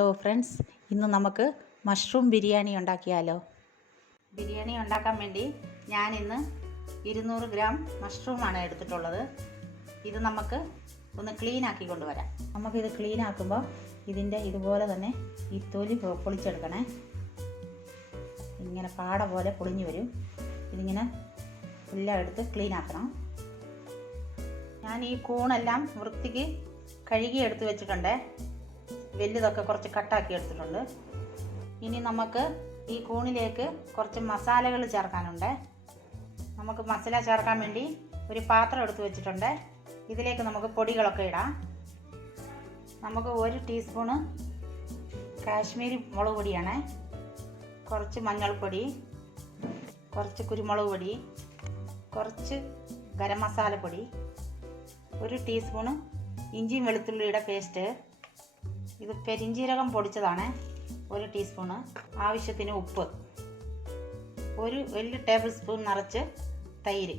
Hello friends, ഇന്ന് നമുക്ക് mushroom biryani ഉണ്ടാക്കിയാലോ. ബിരിയാണി ഉണ്ടാക്കാൻ വേണ്ടി ഞാൻ ഇന്ന് 200 ഗ്രാം മഷ്റൂമാണ് എടുത്തിട്ടുള്ളത്. ഇത് നമുക്ക് ഒന്ന് ക്ലീൻ ആക്കി കൊണ്ടുവരാം. നമുക്കിത് ക്ലീൻ ആക്കുമ്പോൾ ഇതിൻ്റെ ഇതുപോലെ തന്നെ ഈ തൊലി പൊളിച്ചെടുക്കണേ. ഇങ്ങനെ പാട പോലെ പൊളിഞ്ഞു വരും. ഇതിങ്ങനെ എല്ലാം എടുത്ത് ക്ലീൻ ആക്കണം. ഞാൻ ഈ കൂണെല്ലാം വൃത്തിക്ക് കഴുകി എടുത്ത് വെച്ചിട്ടുണ്ട്. വലുതൊക്കെ കുറച്ച് കട്ടാക്കി എടുത്തിട്ടുണ്ട്. ഇനി നമുക്ക് ഈ കൂണിലേക്ക് കുറച്ച് മസാലകൾ ചേർക്കാനുണ്ട്. നമുക്ക് മസാല ചേർക്കാൻ വേണ്ടി ഒരു പാത്രം എടുത്ത് വെച്ചിട്ടുണ്ട്. ഇതിലേക്ക് നമുക്ക് പൊടികളൊക്കെ ഇടാം. നമുക്ക് 1 ടീസ്പൂണ് കാശ്മീരി മുളക് പൊടിയാണ്, കുറച്ച് മഞ്ഞൾപ്പൊടി, കുറച്ച് കുരുമുളക് പൊടി, കുറച്ച് ഗരം മസാലപ്പൊടി, 1 ടീസ്പൂണ് ഇഞ്ചിയും വെളുത്തുള്ളിയുടെ പേസ്റ്റ്, ഇത് പെരിഞ്ചീരകം പൊടിച്ചതാണ്, 1 ടീസ്പൂണ്, ആവശ്യത്തിന് ഉപ്പ്, 1 വലിയ ടേബിൾ സ്പൂൺ നിറച്ച് തൈര്.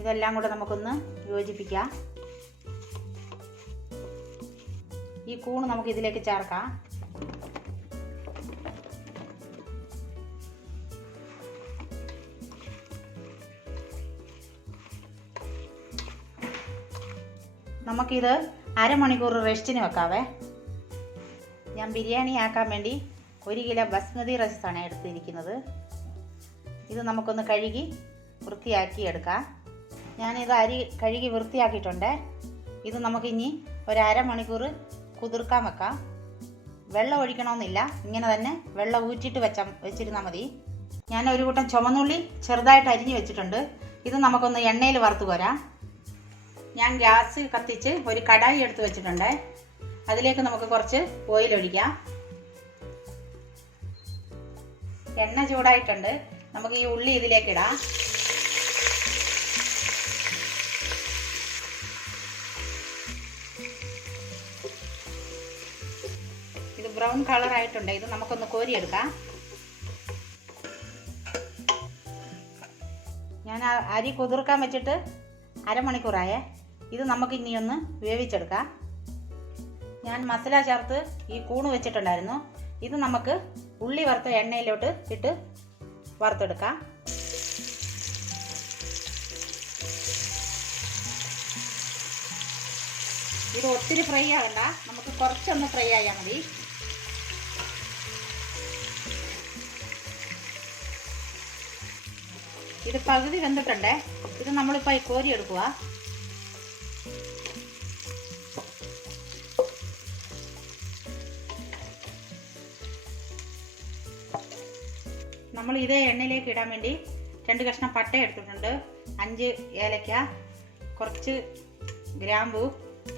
ഇതെല്ലാം കൂടെ നമുക്കൊന്ന് യോജിപ്പിക്കാം. ഈ കൂണ് നമുക്ക് ഇതിലേക്ക് ചേർക്കാം. നമുക്കിത് അരമണിക്കൂർ റെസ്റ്റിന് വെക്കാവേ. ഞാൻ ബിരിയാണി ആക്കാൻ വേണ്ടി 1 കിലോ ബസ്മതി റൈസാണ് എടുത്തിരിക്കുന്നത്. ഇത് നമുക്കൊന്ന് കഴുകി വൃത്തിയാക്കി എടുക്കാം. ഞാനിത് അരി കഴുകി വൃത്തിയാക്കിയിട്ടുണ്ട്. ഇത് നമുക്കിനി ഒരു അരമണിക്കൂർ കുതിർക്കാൻ വെക്കാം. വെള്ളം ഒഴിക്കണമെന്നില്ല, ഇങ്ങനെ തന്നെ വെള്ളം ഊറ്റിയിട്ട് വെച്ചിരുന്നാൽ മതി. ഞാൻ ഒരു കൂട്ടം ചുമന്നുള്ളി ചെറുതായിട്ട് അരിഞ്ഞ് വെച്ചിട്ടുണ്ട്. ഇത് നമുക്കൊന്ന് എണ്ണയിൽ വറുത്ത് കോരാം. ഞാൻ ഗ്യാസ് കത്തിച്ച് ഒരു കടായി എടുത്ത് വെച്ചിട്ടുണ്ട്. അതിലേക്ക് നമുക്ക് കുറച്ച് ഓയിൽ ഒഴിക്കാം. എണ്ണ ചൂടായിട്ടുണ്ട്. നമുക്ക് ഈ ഉള്ളി ഇതിലേക്ക് ഇടാം. ഇത് ബ്രൗൺ കളർ ആയിട്ടുണ്ട്. ഇത് നമുക്കൊന്ന് കോരിയെടുക്കാം. ഞാൻ അരി കുതിർക്കാൻ വെച്ചിട്ട് അരമണിക്കൂറായേ. ഇത് നമുക്ക് ഇനി ഒന്ന് വേവിച്ചെടുക്കാം. ഞാൻ മസാല ചേർത്ത് ഈ കൂണ് വെച്ചിട്ടുണ്ടായിരുന്നു. ഇത് നമുക്ക് ഉള്ളി വറുത്ത എണ്ണയിലോട്ട് ഇട്ട് വറുത്തെടുക്കാം. ഇത് ഒത്തിരി ഫ്രൈ ആകണ്ട, നമുക്ക് കുറച്ചൊന്ന് ഫ്രൈ ആയാൽ മതി. ഇത് പകുതി വെന്തിട്ടുണ്ട്. ഇത് നമ്മളിപ്പോൾ കോരി എടുക്കുക. നമ്മൾ ഇതേ എണ്ണയിലേക്ക് ഇടാൻ വേണ്ടി 2 കഷ്ണം പട്ട എടുത്തിട്ടുണ്ട്, 5 ഏലക്ക, കുറച്ച് ഗ്രാമ്പു,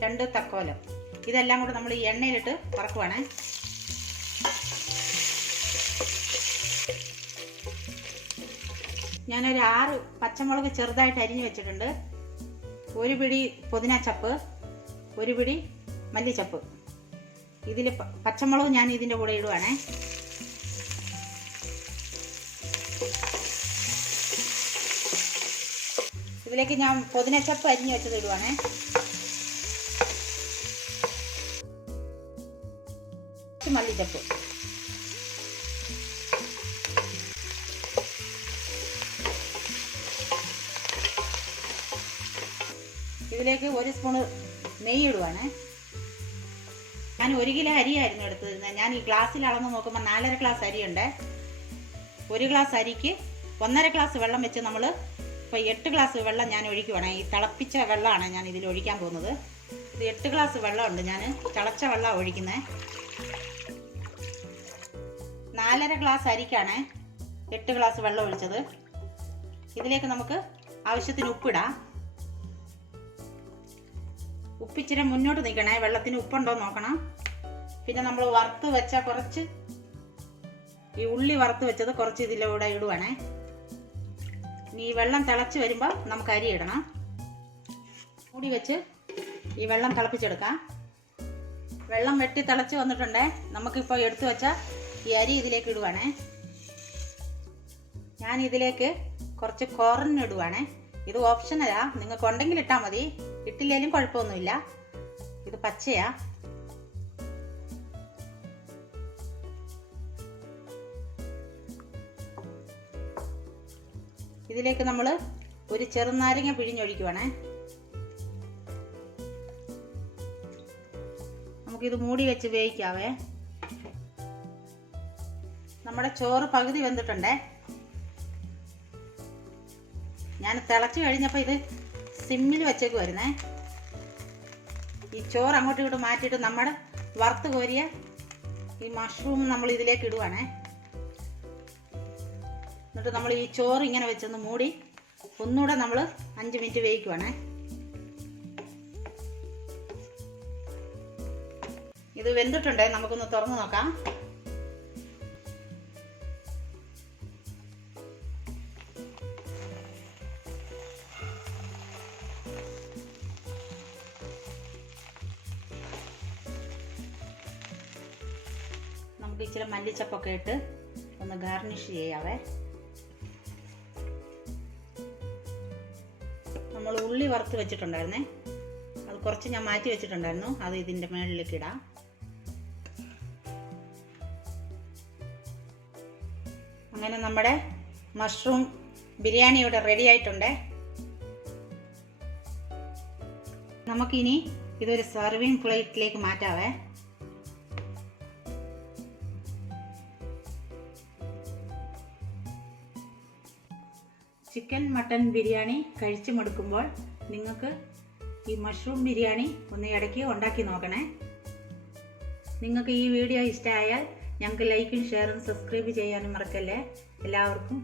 2 തക്കോലം. ഇതെല്ലാം കൂടെ നമ്മൾ ഈ എണ്ണയിലിട്ട് വറക്കുവാണ്. ഞാനൊരു 6 പച്ചമുളക് ചെറുതായിട്ട് അരിഞ്ഞ് വെച്ചിട്ടുണ്ട്. 1 പിടി പുതിന ചപ്പ്, 1 പിടി മല്ലിച്ചപ്പ്. ഇതിൽ പച്ചമുളക് ഞാൻ ഇതിൻ്റെ കൂടെ ഇടുവാണേ. ഇതിലേക്ക് ഞാൻ പുതിനച്ചപ്പ് അരിഞ്ഞ് വെച്ചത് ഇടുവാണേ. മല്ലിച്ചപ്പ്, ഇതിലേക്ക് 1 സ്പൂണ് നെയ്യ് ഇടുവാണ്. ഞാൻ 1 കിലോ അരിയായിരുന്നു എടുത്തിരുന്നത്. ഞാൻ ഈ ഗ്ലാസ്സിൽ അളന്ന് നോക്കുമ്പോൾ 4.5 ഗ്ലാസ് അരിയുണ്ട്. 1 ഗ്ലാസ് അരിക്ക് 1.5 ഗ്ലാസ് വെള്ളം വെച്ച് നമ്മൾ ഇപ്പോൾ 8 ഗ്ലാസ് വെള്ളം ഞാൻ ഒഴിക്കുവാണ്. ഈ തിളപ്പിച്ച വെള്ളമാണ് ഞാൻ ഇതിൽ ഒഴിക്കാൻ പോകുന്നത്. ഇത് 8 ഗ്ലാസ് വെള്ളമുണ്ട്. ഞാൻ തിളച്ച വെള്ളമാണ് ഒഴിക്കുന്നത്. 4.5 ഗ്ലാസ് അരിക്കാണ് 8 ഗ്ലാസ് വെള്ളം ഒഴിച്ചത്. ഇതിലേക്ക് നമുക്ക് ആവശ്യത്തിന് ഉപ്പിടാം. ഉപ്പിച്ചിരി മുന്നോട്ട് നിൽക്കണേ, വെള്ളത്തിന് ഉപ്പുണ്ടോ നോക്കണം. പിന്നെ നമ്മൾ വറുത്ത് വെച്ച കുറച്ച് ഈ ഉള്ളി വറുത്ത് വെച്ചത് കുറച്ച് ഇതിലൂടെ ഇടുവാണേ. ഈ വെള്ളം തിളച്ച് വരുമ്പോൾ നമുക്ക് അരി ഇടണം. മൂടി വെച്ച് ഈ വെള്ളം തിളപ്പിച്ചെടുക്കാം. വെള്ളം വെട്ടി തിളച്ച് വന്നിട്ടുണ്ടേ. നമുക്കിപ്പോൾ എടുത്തു വെച്ച ഈ അരി ഇതിലേക്ക് ഇടുവാണേ. ഞാൻ ഇതിലേക്ക് കുറച്ച് കോറൻ ഇടുവാണേ. ഇത് ഓപ്ഷനലാ, നിങ്ങൾക്ക് ഉണ്ടെങ്കിൽ ഇട്ടാൽ മതി, ഇട്ടില്ലേലും കുഴപ്പമൊന്നുമില്ല. ഇത് പച്ചയാ. ഇതിലേക്ക് നമ്മൾ ഒരു ചെറുനാരങ്ങ പിഴിഞ്ഞൊഴിക്കുവാണേ. നമുക്കിത് മൂടി വെച്ച് വേവിക്കാവേ. നമ്മുടെ ചോറ് പകുതി വെന്തിട്ടുണ്ടേ. ഞാൻ തിളച്ച് കഴിഞ്ഞപ്പോൾ ഇത് സിമ്മിൽ വെച്ചേക്ക് വരുന്നേ. ഈ ചോറ് അങ്ങോട്ടും ഇങ്ങോട്ട് മാറ്റിയിട്ട് നമ്മുടെ വറുത്ത് കോരിയ ഈ മഷ്റൂം നമ്മൾ ഇതിലേക്ക് ഇടുവാണേ. എന്നിട്ട് നമ്മൾ ഈ ചോറ് ഇങ്ങനെ വെച്ചൊന്ന് മൂടി ഒന്നുകൂടെ നമ്മൾ 5 മിനിറ്റ് വേവിക്കുവാണേ. ഇത് വെന്തിട്ടുണ്ടേ, നമുക്കൊന്ന് തുറന്ന് നോക്കാം. നമുക്ക് ഇച്ചിരി മല്ലിച്ചപ്പൊക്കെ ഇട്ട് ഒന്ന് ഗാർണിഷ് ചെയ്യാവേ. നമ്മൾ ഉള്ളി വറുത്ത് വെച്ചിട്ടുണ്ടായിരുന്നേ, അത് കുറച്ച് ഞാൻ മാറ്റി വെച്ചിട്ടുണ്ടായിരുന്നു. അത് ഇതിൻ്റെ മുകളിലേക്ക് ഇടാം. അങ്ങനെ നമ്മുടെ മഷ്റൂം ബിരിയാണി ഇവിടെ റെഡി ആയിട്ടുണ്ട്. നമുക്കിനി ഇതൊരു സർവിങ് പ്ലേറ്റിലേക്ക് മാറ്റാവേ. ചിക്കൻ മട്ടൻ ബിരിയാണി കഴിച്ചു മടുക്കുമ്പോൾ നിങ്ങൾക്ക് ഈ മഷ്റൂം ബിരിയാണി ഒന്ന് ഇടയ്ക്ക് ഉണ്ടാക്കി നോക്കണേ. നിങ്ങൾക്ക് ഈ വീഡിയോ ഇഷ്ടമായാൽ ഞങ്ങൾക്ക് ലൈക്കും ഷെയറും സബ്സ്ക്രൈബ് ചെയ്യാനും മറക്കല്ലേ. എല്ലാവർക്കും